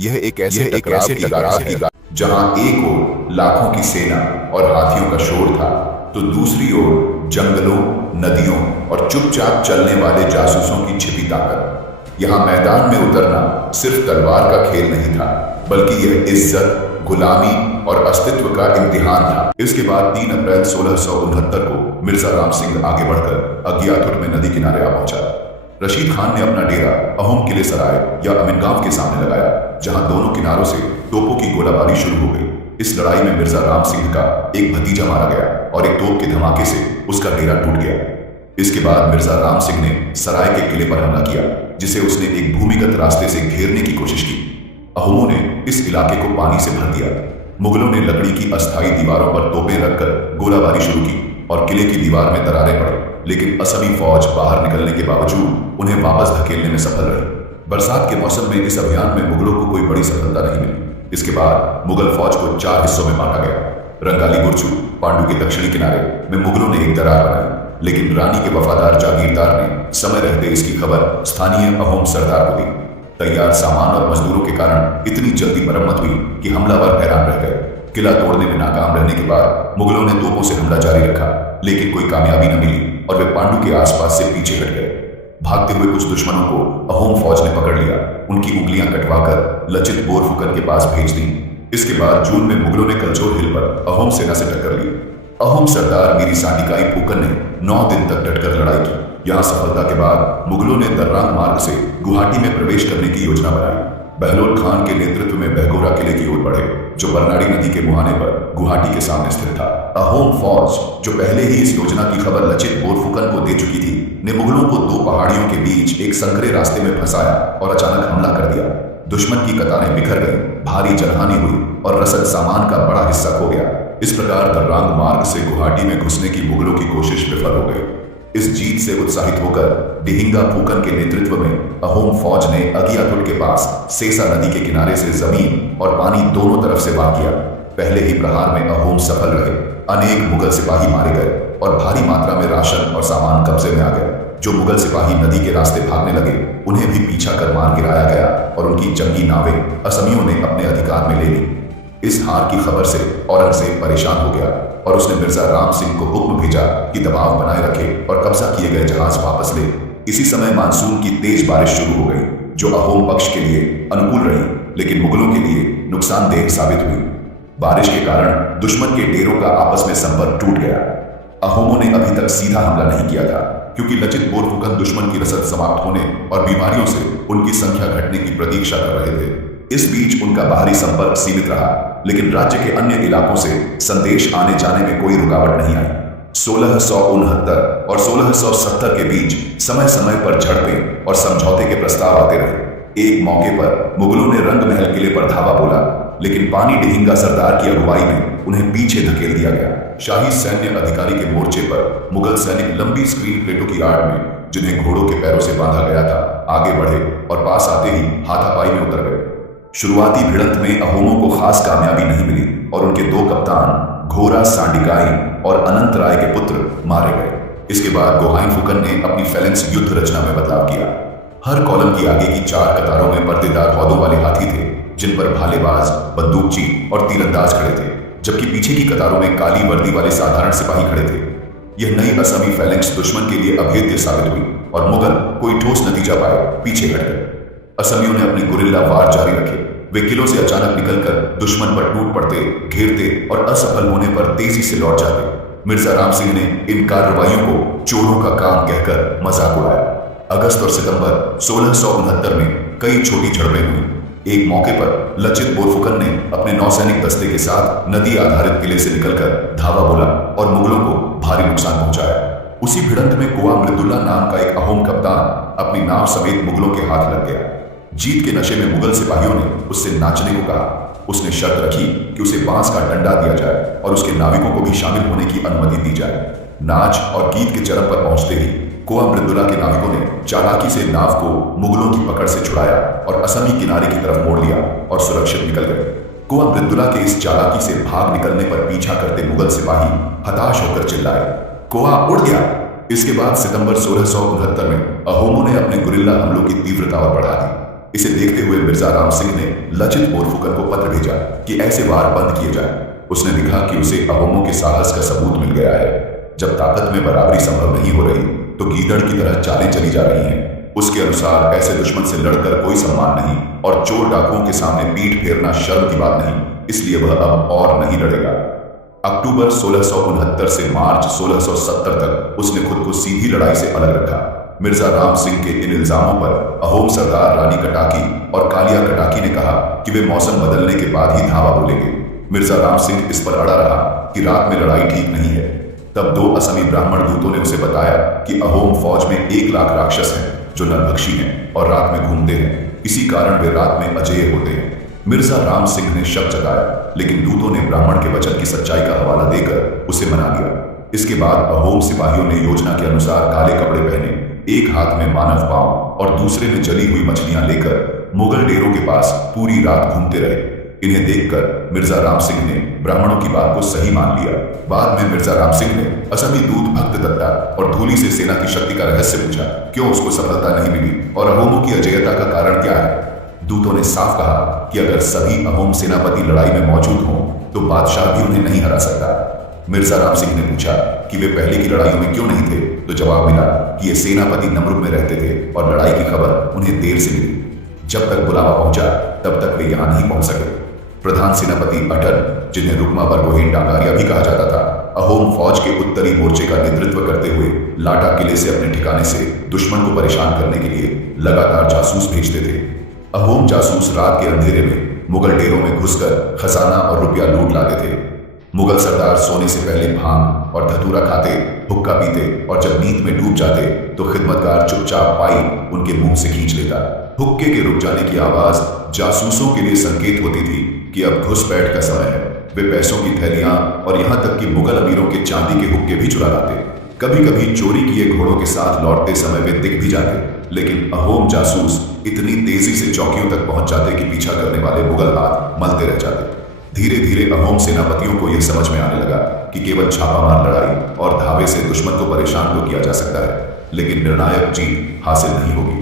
यह एक ऐसे टकराव की जहां एक ओर लाखों की सेना और हाथियों का शोर था, तो दूसरी ओर जंगलों, नदियों और चुपचाप चलने वाले जासूसों की छिपी ताकत। यहाँ मैदान में उतरना सिर्फ तलवार का खेल नहीं था, बल्कि यह इज्जत, गुलामी और अस्तित्व का इम्तिहान था। इसके बाद 3 अप्रैल 1669 को मिर्जा राम सिंह आगे बढ़कर अगियाथुट में नदी किनारे आ पहुंचा। रशीद खान ने अपना डेरा अहोम किले सराय या अमीनगांव के सामने लगाया, जहां दोनों किनारों से तोपों की गोलाबारी शुरू हो गई। इस लड़ाई में मिर्जा राम सिंह का एक भतीजा मारा गया और एक तोप के धमाके से उसका डेरा टूट गया। इसके बाद मिर्जा राम सिंह ने सराय के किले पर हमला किया, जिसे उसने एक भूमिगत रास्ते से घेरने की कोशिश की। अहोमों ने इस इलाके को पानी से भर दिया। मुगलों ने लकड़ी की अस्थायी दीवारों पर तोपें रखकर गोलाबारी शुरू की और किले की दीवार में दरारें पड़ी, लेकिन असमी फौज बाहर निकलने के बावजूद उन्हें वापस धकेलने में सफल रही। बरसात के मौसम में इस अभियान में मुगलों को कोई बड़ी सफलता नहीं मिली। इसके बाद मुगल फौज को 4 हिस्सों में बांटा गया। रंगाली बुर्जू, पांडु के दक्षिणी किनारे में मुगलों ने एक दरार बनाई, लेकिन रानी के वफादार जागीरदार ने समय रहते इसकी खबर स्थानीय अहोम सरदार को दी। तैयार सामान और मजदूरों के कारण इतनी जल्दी मरम्मत हुई कि हमलावर हैरान रह गए। किला तोड़ने में नाकाम रहने के बाद मुगलों ने तोपों से हमला जारी रखा, लेकिन कोई कामयाबी न मिली और वे पांडु के आसपास से पीछे हट गए। भागते हुए कुछ दुश्मनों को अहोम फौज ने पकड़ लिया, उनकी उंगलियां कटवाकर लचित बोरफुकन के पास भेज दी। इसके बाद जून में मुगलों ने कलचोर हिल पर अहोम सेना से टक्कर ली। अहोम सरदार मीरी सांडिकाई फुकन ने 9 दिन तक डटकर लड़ाई की। यहाँ सफलता के बाद मुगलों ने दर्रांग मार्ग से गुवाहाटी में प्रवेश करने की योजना बनाई। बहलोल खान के नेतृत्व में बहगोरा किले की ओर बढ़े, जो बरनाड़ी नदी के मुहाने पर गुवाहाटी के सामने स्थित था। अहोम फौज, जो पहले ही इस योजना की खबर लचित बोरफुकन को दे चुकी थी, ने मुगलों को 2 पहाड़ियों के बीच एक संकरे रास्ते में फंसाया और अचानक हमला कर दिया। दुश्मन की कतारें बिखर गई, भारी जनहानि हुई और रसद सामान का बड़ा हिस्सा खो गया। इस प्रकार दर्रांग मार्ग से गुवाहाटी में घुसने की मुगलों की कोशिश विफल हो गई। इस जीत से उत्साहित होकर डिहिंगा फूकन के नेतृत्व में अहोम फौज ने अगियाथुट के पास सेसा नदी के किनारे से जमीन और पानी दोनों तरफ से वार किया। पहले ही प्रहार में अहोम सफल रहे। अनेक मुगल सिपाही मारे गए और भारी मात्रा में राशन और सामान कब्जे में आ गए। जो मुगल सिपाही नदी के रास्ते भागने लगे, उन्हें भी पीछा कर मार गिराया गया और उनकी जंगी नावें असमियों ने अपने अधिकार में ले ली। इस हार की खबर से औरंगजेब परेशान हो गया और उसने मिर्जा राम सिंह को हुक्म भेजा कि दबाव बनाए रखे और कब्जा किए गए जहाज वापस ले। इसी समय मानसून की तेज बारिश शुरू हो गई, जो अहोम पक्ष के लिए अनुकूल रही, लेकिन मुगलों के लिए नुकसानदेह साबित हुई। बारिश के कारण दुश्मन के डेरों का आपस में संपर्क टूट गया। अहोमों ने अभी तक सीधा हमला नहीं किया था, क्योंकि लचित बोरफुकन दुश्मन की रसद समाप्त होने और बीमारियों से उनकी संख्या घटने की प्रतीक्षा कर रहे थे। इस बीच उनका बाहरी संपर्क सीमित रहा, लेकिन राज्य के अन्य इलाकों से संदेश आने जाने में कोई रुकावट नहीं आई। 1669 और 1670 के बीच समय समय पर झड़पें और समझौते के प्रस्ताव आते रहे। एक मौके पर मुगलों ने रंग महल किले पर धावा बोला, लेकिन पानी डिहिंगा सरदार की अगुवाई में उन्हें पीछे धकेल दिया गया। शाही सैन्य अधिकारी के मोर्चे पर मुगल सैनिक लंबी स्क्रीन प्लेटों की आड़ में, जिन्हें घोड़ों के पैरों से बांधा गया था, आगे बढ़े और पास आते ही हाथापाई में उतर गए। शुरुआती भिड़ंत में अहोमों को खास कामयाबी नहीं मिली और उनके 2 कप्तान घोरा सांडिकाई और अनंत राय के पुत्र मारे गए। इसके बाद गोहाइन फुकन ने अपनी फैलेंस युद्ध रचना में बदलाव किया। हर कॉलम की आगे की 4 कतारों में पर्देदार हौदों वाले हाथी थे, जिन पर भालेबाज, बंदूकची और तीरंदाज खड़े थे, जबकि पीछे की कतारों में काली वर्दी वाले साधारण सिपाही खड़े थे। यह नई असमी फैलेंक्स दुश्मन के लिए अभेद्य साबित हुई और मुगल कोई ठोस नतीजा पाए पीछे हट गए। असमियों ने अपने गुरिल्ला वार जारी रखे। वे किलों से अचानक निकलकर दुश्मन पर टूट पड़ते, घेरते और असफल होने पर तेजी से लौट जाते। मिर्जा राम सिंह ने इन कार्रवाइयों को चोरों का काम कहकर मजाक उड़ाया। अगस्त और सितंबर 1669 में कई छोटी झड़पें हुई। एक मौके पर लचित बोरफुकन ने अपने नौसैनिक दस्ते के साथ नदी आधारित किले से निकलकर धावा बोला और मुगलों को भारी नुकसान पहुंचाया। उसी भिड़ंत में कुआ मृदुल्ला नाम का एक अहोम कप्तान अपनी नाव समेत मुगलों के हाथ लग गया। जीत के नशे में मुगल सिपाहियों ने उससे नाचने को कहा। उसने शर्त रखी कि उसे बांस का डंडा दिया जाए और उसके नाविकों को भी शामिल होने की अनुमति दी जाए। नाच और गीत के चरम पर पहुंचते ही कुआ मृदुल्ला के नाविकों ने चालाकी से नाव को मुगलों की पकड़ से छुड़ाया और असमी किनारे की तरफ मोड़ लिया और सुरक्षित निकल गए। कुआ मृदुल्ला के इस चालाकी से भाग निकलने पर पीछा करते मुगल सिपाही हताश होकर चिल्लाए, कुआ उड़ गया। इसके बाद सितंबर 1669 में अहोमों ने अपने गुरिल्ला हमलों की तीव्रता और बढ़ा दी। इसे देखते हुए मिर्जा राम सिंह ने लचित बोरफुकन को पत्र भेजा कि ऐसे वार बंद किए जाए। उसने लिखा कि उसे अहोमों के साहस का सबूत मिल गया है। जब ताकत में बराबरी संभव नहीं हो रही तो गीदड़ की तरह चालें चली जा रही हैं। उसके अनुसार ऐसे दुश्मन से लड़कर कोई सम्मान नहीं और चोर डाकुओं के सामने पीठ फेरना शर्म की बात नहीं, इसलिए वह अब और नहीं लड़ेगा। अक्टूबर 1669 से मार्च 1670 तक उसने खुद को सीधी लड़ाई से अलग रखा। मिर्जा राम सिंह के इन इल्जामों पर अहोम सरदार रानी कटाकी और कालिया कटाकी ने कहा कि वे मौसम बदलने के बाद ही धावा बोलेंगे। मिर्जा राम सिंह इस पर अड़ा रहा कि रात में लड़ाई ठीक नहीं है। तब 2 असमी ब्राह्मण दूतों ने उसे बताया कि अहोम फौज में 1 लाख राक्षस हैं जो नरभक्षी हैं और रात में घूमते हैं, इसी कारण वे रात में अजेय होते हैं। मिर्जा राम सिंह ने शक जताया, लेकिन दूतों ने ब्राह्मण के वचन की सच्चाई का हवाला देकर उसे मना लिया। इसके बाद अहोम सिपाहियों ने योजना के अनुसार काले कपड़े पहने, एक हाथ में मानव पांव और दूसरे में जली हुई मछलियां लेकर मुगल डेरों के पास पूरी रात घूमते रहे। इन्हें देखकर मिर्जा राम सिंह ने ब्राह्मणों की बात को सही मान लिया। बाद में मिर्जा राम सिंह ने असमी दूत भक्त दत्ता और धूली से सेना की शक्ति का रहस्य पूछा, क्यों उसको सफलता नहीं मिली और अहोमों की अजेयता का कारण क्या है। दूतों ने साफ कहा कि अगर सभी अहोम सेनापति लड़ाई में मौजूद हों तो बादशाह भी उन्हें नहीं हरा सकता। मिर्जा राम सिंह ने पूछा कि वे पहले की लड़ाइयों में क्यों नहीं थे, तो जवाब मिला कि ये सेनापति नमरुद में रहते थे और लड़ाई की खबर उन्हें देर से मिली। जब तक बुलावा पहुंचा तब तक वे यहां नहीं पहुंच सके। प्रधान सेनापति अटल, जिन्हें रुकमा बरगोहीन डांगारिया भी कहा जाता था, अहोम फौज के उत्तरी मोर्चे का नेतृत्व करते हुए लाटा किले से अपने ठिकाने से दुश्मन को परेशान करने के लिए लगातार जासूस भेजते थे। अहोम जासूस रात के अंधेरे में मुगल डेरों में घुसकर खजाना और रुपया लूट लाते थे। मुगल सरदार सोने से पहले भांग और धतूरा खाते, हुक्का पीते और जब नींद में डूब जाते तो खिदमतगार चुपचाप पाइप उनके मुंह से खींच लेता। हुक्के के रुक जाने की आवाज जासूसों के लिए संकेत होती थी कि अब घुसपैठ का समय है। वे पैसों की थैलियां और यहां तक कि मुगल अमीरों के चांदी के हुक्के भी चुरा लाते। कभी कभी चोरी किए घोड़ों के साथ लौटते समय वे दिख भी जाते, लेकिन अहोम जासूस इतनी तेजी से चौकियों तक पहुंच जाते कि पीछा करने वाले मुगल हाथ मलते रह जाते। धीरे धीरे अहोम सेनापतियों को यह समझ में आने लगा कि केवल छापामार लड़ाई और धावे से दुश्मन को परेशान तो किया जा सकता है, लेकिन निर्णायक जीत हासिल नहीं होगी।